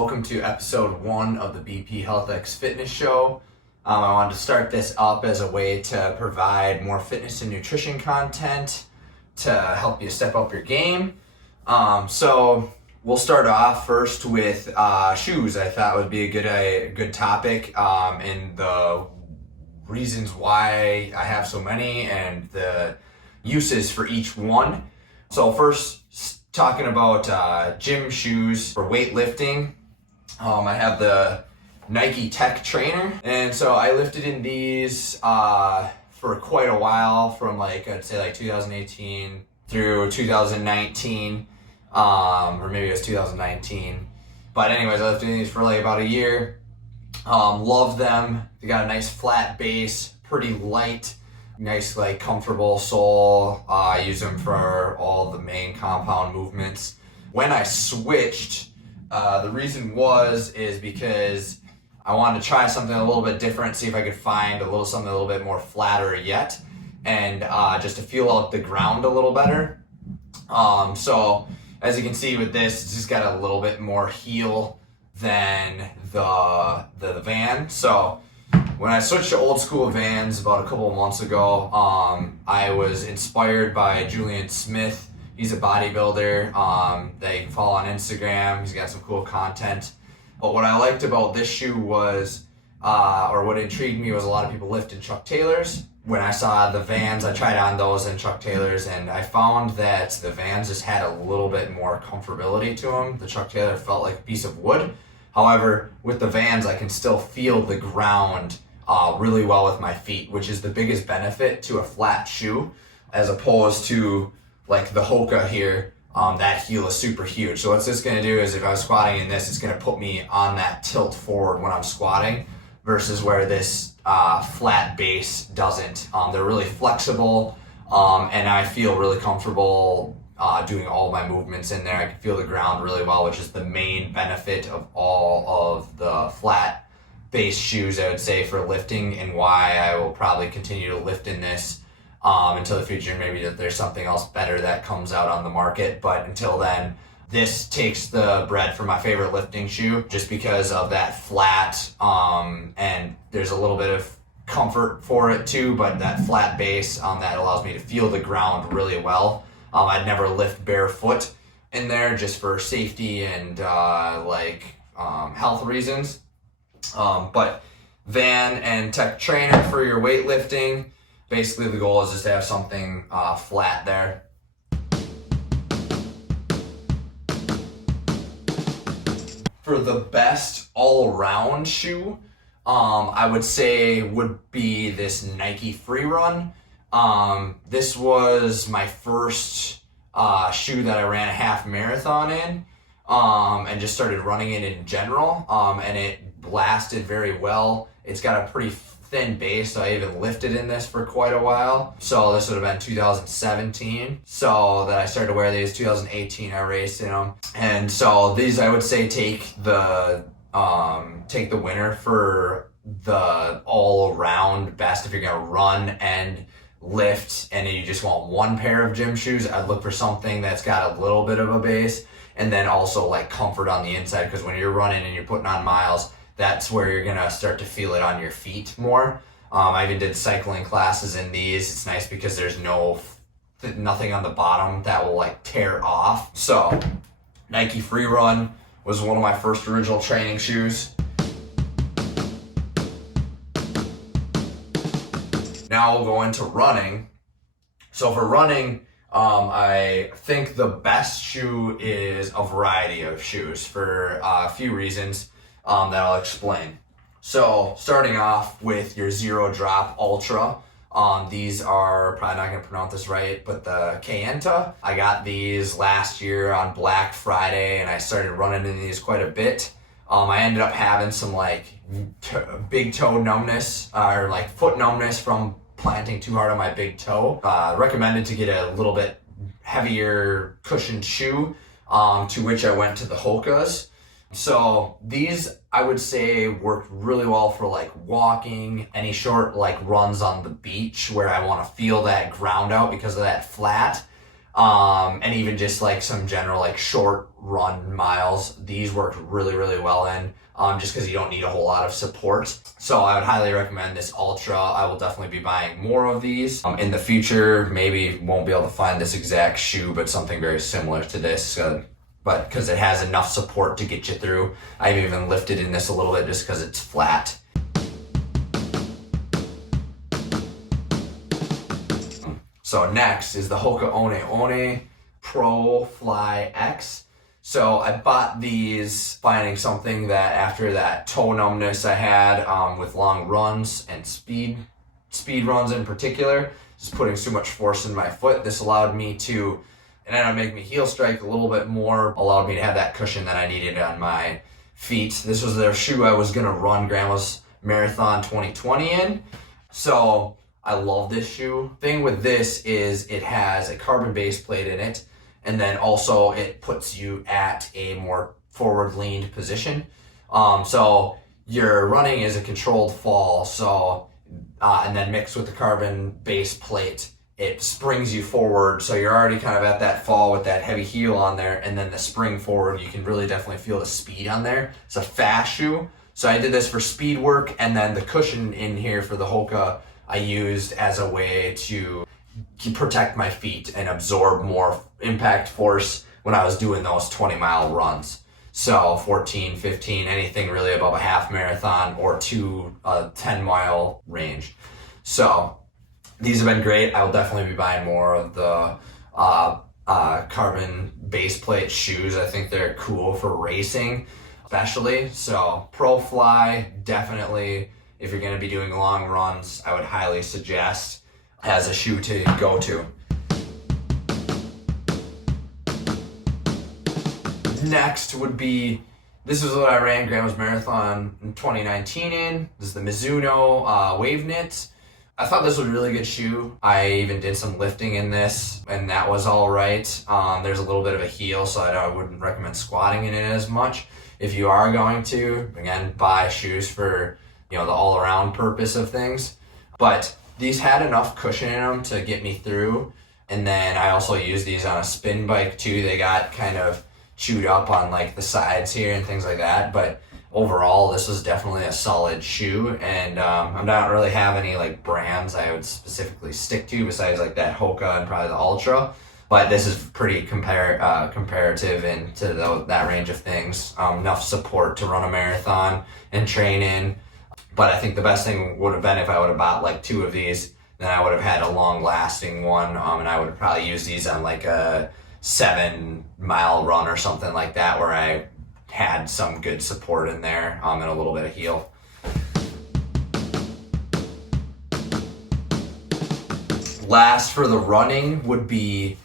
welcome to episode 1 of the BPHXF Fitness Show. I wanted to start this up as a way to provide more fitness and nutrition content to help you step up your game. So we'll start off first with shoes. I thought would be a good topic, and the reasons why I have so many and the uses for each one. So first, talking about gym shoes for weightlifting. I have the Nike Tech Trainer, and so I lifted in these for quite a while, from I'd say 2018 through 2019, or maybe it was 2019. But anyways, I lifted in these for about a year. Love them. They got a nice flat base, pretty light, nice comfortable sole. I use them for all the main compound movements. When I switched, the reason is because I wanted to try something a little bit different, see if I could find something a little bit more flatter yet, and just to feel out the ground a little better. So as you can see with this, it's just got a little bit more heel than the Van. So when I switched to old school Vans about a couple of months ago, I was inspired by Julian Smith. He's a bodybuilder that you can follow on Instagram. He's got some cool content. But what I liked about this shoe was, or what intrigued me, was a lot of people lifted Chuck Taylors. When I saw the Vans, I tried on those and Chuck Taylors, and I found that the Vans just had a little bit more comfortability to them. The Chuck Taylor felt like a piece of wood. However, with the Vans, I can still feel the ground really well with my feet, which is the biggest benefit to a flat shoe, as opposed to the Hoka here. That heel is super huge. So what's this going to do is, if I was squatting in this, it's going to put me on that tilt forward when I'm squatting, versus where this flat base doesn't. They're really flexible, and I feel really comfortable doing all my movements in there. I can feel the ground really well, which is the main benefit of all of the flat base shoes, I would say, for lifting, and why I will probably continue to lift in this until the future. Maybe that there's something else better that comes out on the market, but until then, this takes the bread for my favorite lifting shoe, just because of that flat, and there's a little bit of comfort for it too, but that flat base that allows me to feel the ground really well. I'd never lift barefoot in there, just for safety and health reasons. But Van and Tech Trainer for your weightlifting. Basically, the goal is just to have something flat there. For the best all-around shoe, I would say would be this Nike Free Run. This was my first shoe that I ran a half marathon in, and just started running it in general, and it lasted very well. It's got a pretty thin base, so I even lifted in this for quite a while. So this would have been 2017. So that I started to wear these. 2018 I raced in them, and so these, I would say, take the winner for the all around best. If you're gonna run and lift and you just want one pair of gym shoes, I'd look for something that's got a little bit of a base, and then also comfort on the inside, because when you're running and you're putting on miles, that's where you're gonna start to feel it on your feet more. I even did cycling classes in these. It's nice because there's nothing on the bottom that will tear off. So Nike Free Run was one of my first original training shoes. Now we'll go into running. So for running, I think the best shoe is a variety of shoes for a few reasons that I'll explain. So starting off with your Zero Drop Ultra. These are, probably not going to pronounce this right, but the Kayenta. I got these last year on Black Friday, and I started running in these quite a bit. I ended up having some big toe numbness, or foot numbness from planting too hard on my big toe. Recommended to get a little bit heavier cushioned shoe, to which I went to the Hokas. So these, I would say, worked really well for walking, any short runs on the beach where I want to feel that ground out because of that flat. And even just like some general like short run miles, these work really, really well in, just because you don't need a whole lot of support. So I would highly recommend this Ultra. I will definitely be buying more of these in the future. Maybe won't be able to find this exact shoe, but something very similar to this. But because it has enough support to get you through. I've even lifted in this a little bit just because it's flat. So next is the Hoka One ProFly X. So I bought these finding something that after that toe numbness I had with long runs and speed runs in particular, just putting so much force in my foot, this allowed me to, it ended up making me heel strike a little bit more, allowed me to have that cushion that I needed on my feet. This was the shoe I was gonna run Grandma's Marathon 2020 in. So I love this shoe. Thing with this is it has a carbon base plate in it, and then also it puts you at a more forward leaned position. So your running is a controlled fall, so and then mixed with the carbon base plate, it springs you forward, so you're already kind of at that fall with that heavy heel on there, and then the spring forward, you can really definitely feel the speed on there. It's a fast shoe, so I did this for speed work, and then the cushion in here for the Hoka I used as a way to protect my feet and absorb more impact force when I was doing those 20-mile runs. So 14, 15, anything really above a half marathon or to a 10-mile range. So these have been great. I will definitely be buying more of the carbon base plate shoes. I think they're cool for racing, especially. So ProFly, definitely, if you're going to be doing long runs, I would highly suggest as a shoe to go to. Next would be, this is what I ran Grandma's Marathon in 2019 in. This is the Mizuno WaveKnit. I thought this was a really good shoe. I even did some lifting in this, and that was all right. There's a little bit of a heel, so I wouldn't recommend squatting in it as much. If you are going to, again, buy shoes for the all-around purpose of things. But these had enough cushion in them to get me through. And then I also used these on a spin bike too. They got kind of chewed up on like the sides here and things like that. But overall, this was definitely a solid shoe. And I don't really have any like brands I would specifically stick to besides like that Hoka and probably the Ultra. But this is pretty comparative into that range of things. Enough support to run a marathon and train in. But I think the best thing would have been if I would have bought like 2 of these, then I would have had a long lasting one, and I would have probably used these on like a 7-mile run or something like that where I had some good support in there and a little bit of heel. Last for the running would be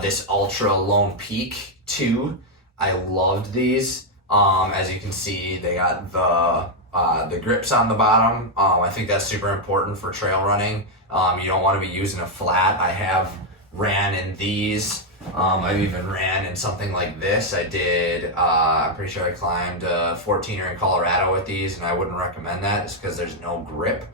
this Ultralone Peak 2. I loved these. As you can see, they got the grips on the bottom. I think that's super important for trail running. You don't want to be using a flat. I have ran in these. I've even ran in something like this. I did, I'm pretty sure I climbed a 14er in Colorado with these, and I wouldn't recommend that just because there's no grip.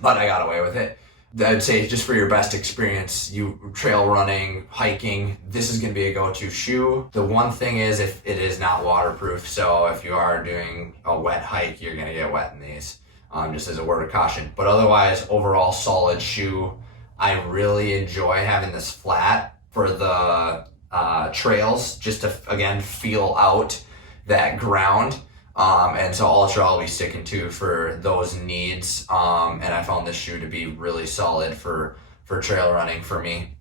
But I got away with it. I'd say just for your best experience, you trail running, hiking, this is going to be a go-to shoe. The one thing is if it is not waterproof, so if you are doing a wet hike, you're going to get wet in these, just as a word of caution. But otherwise, overall solid shoe. I really enjoy having this flat for the trails, just to, again, feel out that ground. And so Ultra I'll be sticking to for those needs. And I found this shoe to be really solid for trail running for me.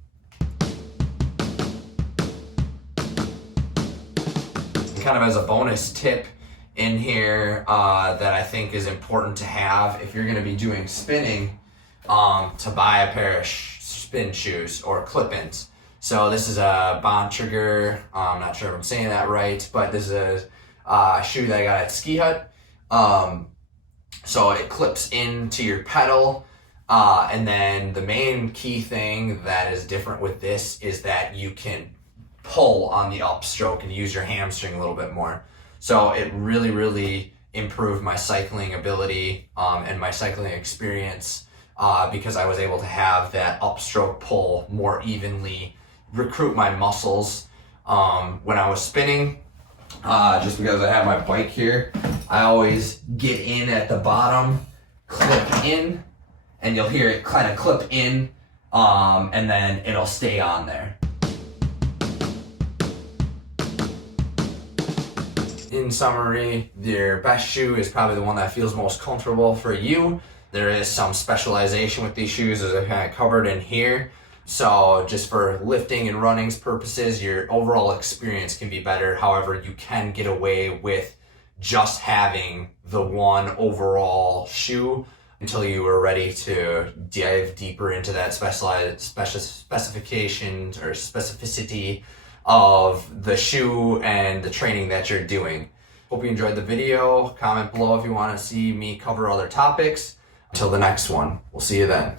Kind of as a bonus tip in here that I think is important to have if you're going to be doing spinning, to buy a pair of spin shoes or clip-ins. So this is a Bontrager. I'm not sure if I'm saying that right, but this is a shoe that I got at Ski Hut. So it clips into your pedal. And then the main key thing that is different with this is that you can pull on the upstroke and use your hamstring a little bit more. So it really, really improved my cycling ability and my cycling experience because I was able to have that upstroke pull more evenly recruit my muscles when I was spinning. Just because I have my bike here, I always get in at the bottom, clip in, and you'll hear it kind of clip in, and then it'll stay on there. In summary, your best shoe is probably the one that feels most comfortable for you. There is some specialization with these shoes, as I kind of covered in here. So just for lifting and running's purposes, your overall experience can be better. However, you can get away with just having the one overall shoe until you are ready to dive deeper into that specifications or specificity of the shoe and the training that you're doing. Hope you enjoyed the video. Comment below if you want to see me cover other topics. Until the next one, we'll see you then.